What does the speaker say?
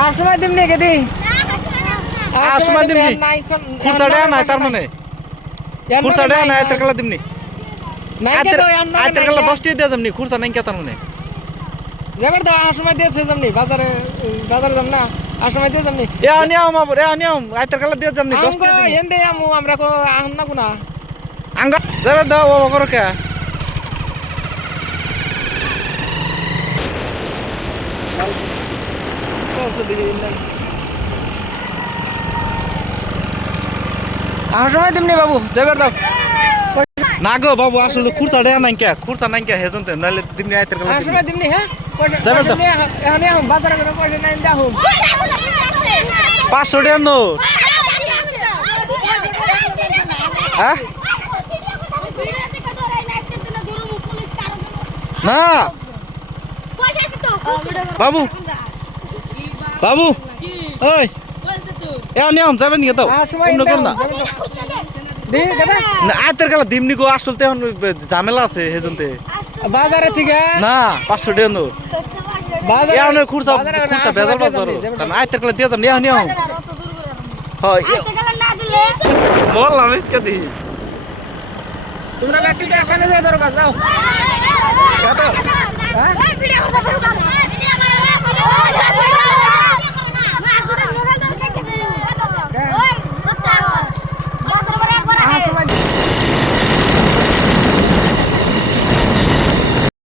আর সময় দিমনি কেদি আর সময় দিমনি খুরসা দেয়া নাই তার মানে খুরসা দেয়া নাই আইতের কালা দিমনি আইতের কালা 10 টাকা দিয়ে দিমনি খুরসা নাই কে তার মানে যাবার দাও আর সময় দিয়েছে যেমনি বাজারে যাম না আর সময় দিয়ে যেমনি এ আনিয়াম আবার এ আনিয়াম আইতের কালা দিয়ে যেমনি 10 টাকা দিমনি এন্ডে আমু আমরা কো আন না কোনা আঙ্গা যাবার দাও ও করো কে আর সময় দিমনি বাবু যাবার দাও না গো বাবু আসলে খুরসা দেয়া নাই কে হেজনতে নালে দিমনি আইতের কালা আর সময় দিমনি হ্যাঁ পয়সা যাবার দাও এখন বাজারে করে পয়সা নাই দাও 500 টাকা নোট হ্যাঁ না বাবু বাবু ওই এ নিয়ম যাবেন নি তো অন্য কর না না আইতের কালা দিমনি গো আসল তে ঝামেলা আছে হেজনতে বাজারে থেকে না 500 টাকা নোট বাজারে এ অনেক খুরসা বেজাল বাজার আইতের কালা দিয়ে দাও নিয়া নিয়া হয় বললাম ইসকে দি তোমরা ব্যক্তি তো এখানে যাও দরকার যাও ভিডিও করতে